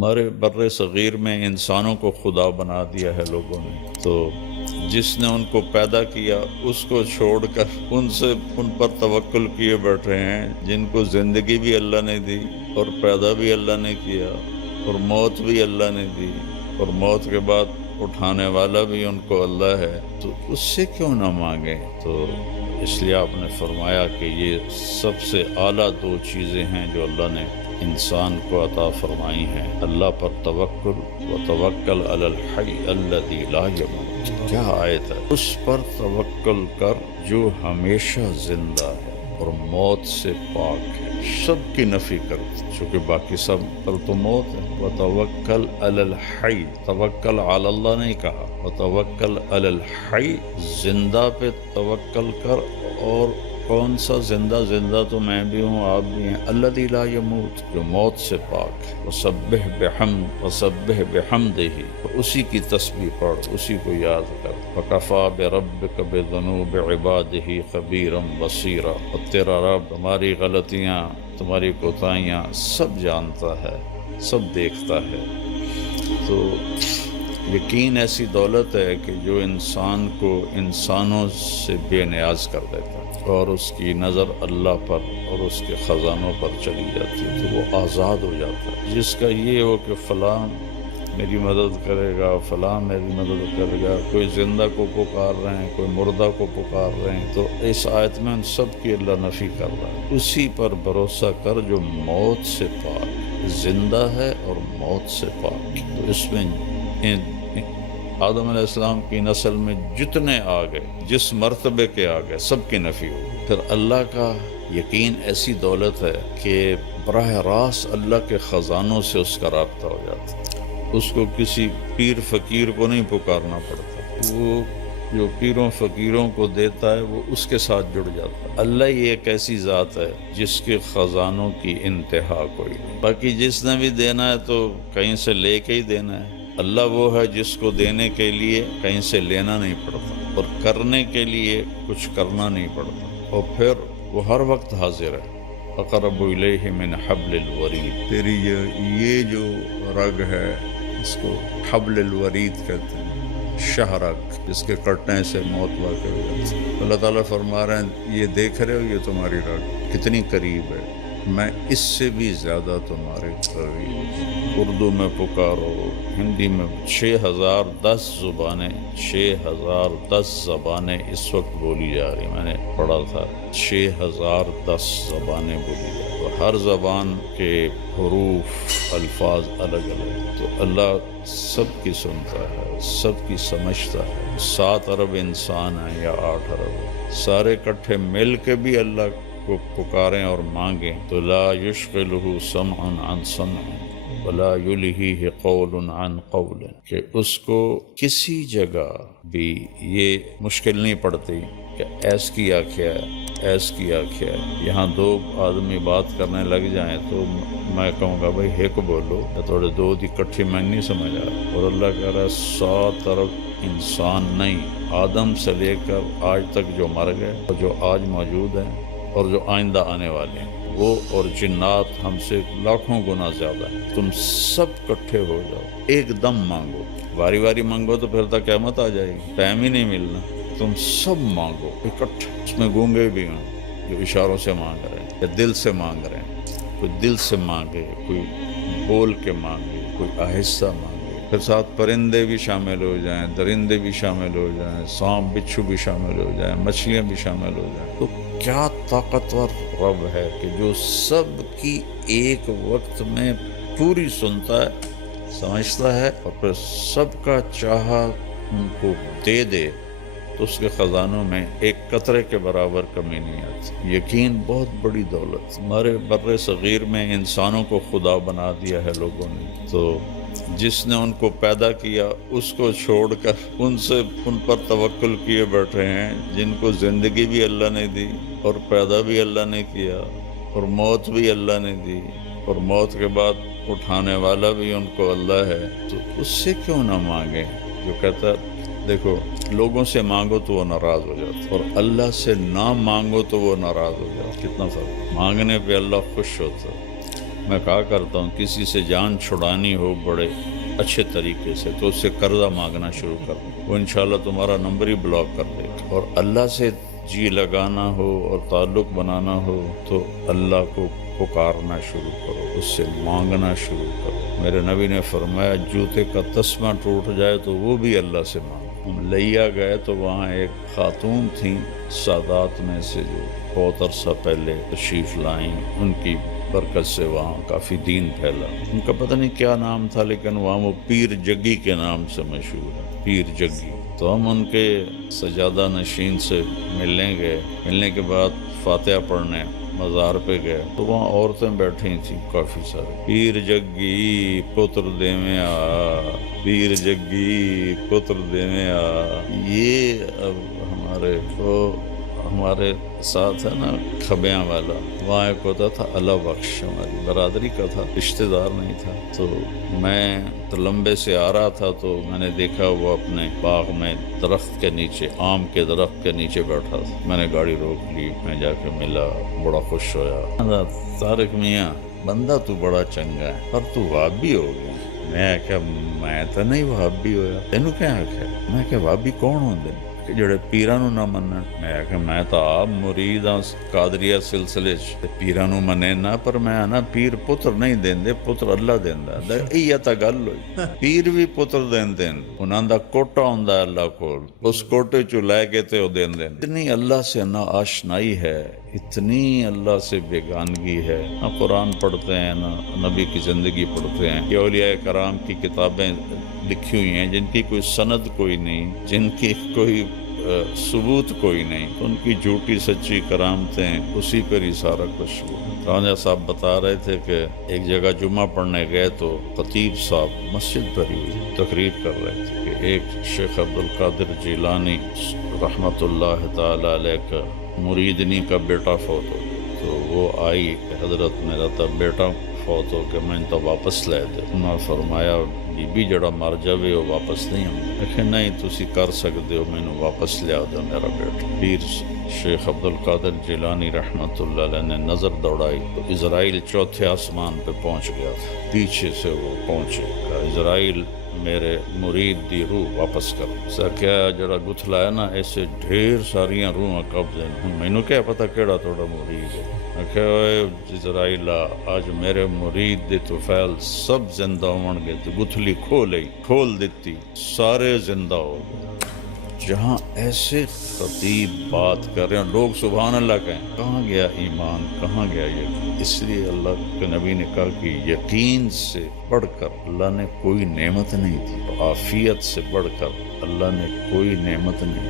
ہمارے بر صغیر میں انسانوں کو خدا بنا دیا ہے لوگوں نے، تو جس نے ان کو پیدا کیا اس کو چھوڑ کر ان پر توکل کیے بیٹھے ہیں، جن کو زندگی بھی اللہ نے دی اور پیدا بھی اللہ نے کیا اور موت بھی اللہ نے دی اور موت کے بعد اٹھانے والا بھی ان کو اللہ ہے، تو اس سے کیوں نہ مانگیں؟ تو اس لیے آپ نے فرمایا کہ یہ سب سے اعلیٰ دو چیزیں ہیں جو اللہ نے انسان کو عطا فرمائی ہیں، اللہ پر توکل و توکل علی الحی الذی لا یموت۔ کیا آیت ہے! اس پر توکل کر جو ہمیشہ زندہ ہے اور موت سے پاک ہے، سب کی نفی کر، چونکہ باقی سب پر تو موت ہے۔ وتوکل علی الحی، توکل علی اللہ نہیں کہا، وتوکل علی الحی، زندہ پہ توکل کر۔ اور کون سا زندہ؟ زندہ تو میں بھی ہوں، آپ بھی ہیں، الذی لا یموت، جو موت سے پاک ہے۔ وسبح بحمدہ، اسی کی تسبیح پڑھ، اسی کو یاد کر۔ وکفیٰ بربک بذنوب عبادہ خبیرا بصیرا، اور تیرا رب تمہاری غلطیاں، تمہاری کوتاہیاں سب جانتا ہے، سب دیکھتا ہے۔ تو یقین ایسی دولت ہے کہ جو انسان کو انسانوں سے بے نیاز کر دیتا ہے، اور اس کی نظر اللہ پر اور اس کے خزانوں پر چلی جاتی ہے، تو وہ آزاد ہو جاتا ہے۔ جس کا یہ ہو کہ فلاں میری مدد کرے گا، فلاں میری مدد کرے گا، کوئی زندہ کو پکار رہے ہیں، کوئی مردہ کو پکار رہے ہیں، تو اس آیت میں ان سب کی اللہ نفی کر رہا ہے۔ اسی پر بھروسہ کر جو موت سے پاک، زندہ ہے اور موت سے پاک۔ تو اس میں آدم علیہ السلام کی نسل میں جتنے آ گئے، جس مرتبے کے آ گئے، سب کی نفی ہو گئی۔ پھر اللہ کا یقین ایسی دولت ہے کہ براہ راست اللہ کے خزانوں سے اس کا رابطہ ہو جاتا ہے، اس کو کسی پیر فقیر کو نہیں پکارنا پڑتا، وہ جو پیروں فقیروں کو دیتا ہے وہ اس کے ساتھ جڑ جاتا ہے۔ اللہ ہی ایک ایسی ذات ہے جس کے خزانوں کی انتہا کوئی نہیں، باقی جس نے بھی دینا ہے تو کہیں سے لے کے ہی دینا ہے۔ اللہ وہ ہے جس کو دینے کے لیے کہیں سے لینا نہیں پڑتا اور کرنے کے لیے کچھ کرنا نہیں پڑتا، اور پھر وہ ہر وقت حاضر ہے۔ اقرب الیہ من حبل الورید، تیری یہ جو رگ ہے اس کو حبل الورید کہتے ہیں، شہرک، جس کے کٹنے سے موت واقع ہو جاتی ہے۔ اللہ تعالیٰ فرما رہے ہیں یہ دیکھ رہے ہو، یہ تمہاری رگ کتنی قریب ہے، میں اس سے بھی زیادہ تمہارے قریب ہوں۔ اردو میں پکارو، ہندی میں 6010 زبانیں، 6010 زبانیں اس وقت بولی جا رہی، میں نے پڑھا تھا 6010 زبانیں بولی جا رہی، ہر زبان کے حروف، الفاظ الگ الگ، تو اللہ سب کی سنتا ہے، سب کی سمجھتا ہے۔ 7 ارب انسان ہیں یا 8 ارب، سارے کٹھے مل کے بھی اللہ کو پکاریں اور مانگیں تو لا یشغلہ سمع عن سمع ولا یلہیہ قول عن قول، کہ اس کو کسی جگہ بھی یہ مشکل نہیں پڑتی کہ ایس کی آنکھیں ہے، ایس کی آنکھیں ہے۔ یہاں 2 آدمی بات کرنے لگ جائیں تو میں کہوں گا بھائی ایک بولو، تھوڑے 2 دی کٹھی میں نہیں سمجھ آ رہا، اور اللہ کہہ رہا ہے 100 طرف انسان نہیں، آدم سے لے کر آج تک جو مر گئے اور جو آج موجود ہیں اور جو آئندہ آنے والے ہیں، وہ اور جنات ہم سے لاکھوں گنا زیادہ ہیں، تم سب کٹھے ہو جاؤ، ایک دم مانگو، باری باری مانگو تو پھر تک قیامت آ جائے گی، ٹائم ہی نہیں ملنا، تم سب مانگو اکٹھے۔ اس میں گونگے بھی ہیں جو اشاروں سے مانگ رہے ہیں یا دل سے مانگ رہے ہیں، کوئی دل سے مانگے، کوئی بول کے مانگے، کوئی آہستہ مانگے، پھر ساتھ پرندے بھی شامل ہو جائیں، درندے بھی شامل ہو جائیں، سانپ بچھو بھی شامل ہو جائیں، مچھلیاں بھی شامل ہو جائیں۔ تو کیا طاقتور رب ہے کہ جو سب کی ایک وقت میں پوری سنتا ہے، سمجھتا ہے، اور پھر سب کا چاہا ان کو دے دے، تو اس کے خزانوں میں ایک قطرے کے برابر کمی نہیں آتی۔ یقین بہت بڑی دولت۔ ہمارے بر صغیر میں انسانوں کو خدا بنا دیا ہے لوگوں نے، تو جس نے ان کو پیدا کیا اس کو چھوڑ کر ان پر توکل کیے بیٹھے ہیں، جن کو زندگی بھی اللہ نے دی اور پیدا بھی اللہ نے کیا اور موت بھی اللہ نے دی، اور موت کے بعد اٹھانے والا بھی ان کو اللہ ہے، تو اس سے کیوں نہ مانگیں؟ جو کہتا دیکھو لوگوں سے مانگو تو وہ ناراض ہو جاتا، اور اللہ سے نہ مانگو تو وہ ناراض ہو جاتا، کتنا فرق۔ مانگنے پہ اللہ خوش ہوتا، میں کہا کرتا ہوں کسی سے جان چھڑانی ہو بڑے اچھے طریقے سے تو اس سے قرضہ مانگنا شروع کر دو، وہ انشاءاللہ تمہارا نمبر ہی بلاک کر دے گا۔ اور اللہ سے جی لگانا ہو اور تعلق بنانا ہو تو اللہ کو پکارنا شروع کرو، اس سے مانگنا شروع کرو۔ میرے نبی نے فرمایا جوتے کا تسمہ ٹوٹ جائے تو وہ بھی اللہ سے مانگو۔ ہم لیا گئے تو وہاں ایک خاتون تھیں سادات میں سے جو بہت عرصہ پہلے تشریف لائیں، ان کی برکت سے وہاں کافی دین پھیلا۔ ان کا پتہ نہیں کیا نام تھا لیکن وہاں وہ پیر جگی کے نام سے مشہور ہے، پیر جگی۔ تو ہم ان کے سجادہ نشین سے ملنے گئے، ملنے کے بعد فاتحہ پڑھنے مزار پہ گئے تو وہاں عورتیں بیٹھی تھیں کافی سارے۔ پیر جگی پتر دیویں آ، پیر جگی پتر دیویں آ۔ یہ اب ہمارے ساتھ ہے نا کھبیاں والا، وہاں ایک ہوتا تھا اللہ بخش، ہماری برادری کا تھا، رشتہ دار نہیں تھا۔ تو میں لمبے سے آ رہا تھا تو میں نے دیکھا وہ اپنے باغ میں درخت کے نیچے، آم کے درخت کے نیچے بیٹھا تھا۔ میں نے گاڑی روک لی، میں جا کے ملا، بڑا خوش ہویا۔ طارق میاں بندہ تو بڑا چنگا ہے پر تو وہابی ہو گیا۔ میں کہ میں تو نہیں وہابی ہویا، تینوں کیا آکھیا؟ میں کہ وہابی کون ہوندے کہ جڑے پیراں نو نہ منن؟ میں تو آپ مرید ہاں قادریہ سلسلے چ، پیراں نو منے نہ، پر میں نا پیر پتر نہیں دیندے، پتر اللہ دیندا ہے۔ ایہ تا گل ہوئی، پیر بھی پتر دیندے ہیں، انہاں دا کوٹا ہوندا ہے اللہ کول، اس کوٹے چوں لے کے تے او دیندے ہیں۔ اتنی اللہ سے نا آشنائی ہے، اتنی اللہ سے بیگانگی ہے، نہ قرآن پڑھتے ہیں نہ نبی کی زندگی پڑھتے ہیں۔ یہ اولیاء کرام کی کتابیں لکھی ہوئی ہیں جن کی کوئی سند کوئی نہیں، جن کی کوئی ثبوت کوئی نہیں، ان کی جھوٹی سچی کرامتیں، اسی پر ہی سارا کچھ ہوا۔ راجہ صاحب بتا رہے تھے کہ ایک جگہ جمعہ پڑھنے گئے تو خطیب صاحب مسجد پر ہی تقریر کر رہے تھے کہ ایک شیخ عبدالقادر جیلانی رحمۃ اللہ تعالی علیہ کا مریدنی کا بیٹا فوت ہو گیا، تو وہ آئی کہ حضرت میرا تا بیٹا فوت ہو کہ میں تو واپس لے دے۔ انہوں نے فرمایا بی بی جڑا مر جاوے وہ واپس نہیں ہوں۔ لیکن نہیں تسی کر سکتے ہو، میں نے واپس لیا دو میرا بیٹا۔ پیر شیخ عبدالقادر جیلانی رحمۃ اللہ علیہ نے نظر دوڑائی تو اسرائیل چوتھے آسمان پہ پہنچ گیا تھا، پیچھے سے وہ پہنچے گا، اسرائیل میرے مرید دی روح واپس کر۔ سا کیا جڑا گتھلا ہے نا ایسے ڈھیر ساریاں روحاں قبض ہیں، مینوں کیا پتہ کیڑا تھوڑا مرید ہے۔ میں کہ اے اسرائیل آج میرے مرید دے توفیل سب زندہ ہون گے، تو گتھلی کھول دیتی، سارے زندہ ہو گئے۔ جہاں ایسے خطیب بات کر رہے ہیں لوگ سبحان اللہ کہیں، کہاں گیا ایمان، کہاں گیا یقین؟ اس لیے اللہ کے نبی نے کہا کہ یقین سے بڑھ کر اللہ نے کوئی نعمت نہیں دی، عافیت سے بڑھ کر اللہ نے کوئی نعمت نہیں دی۔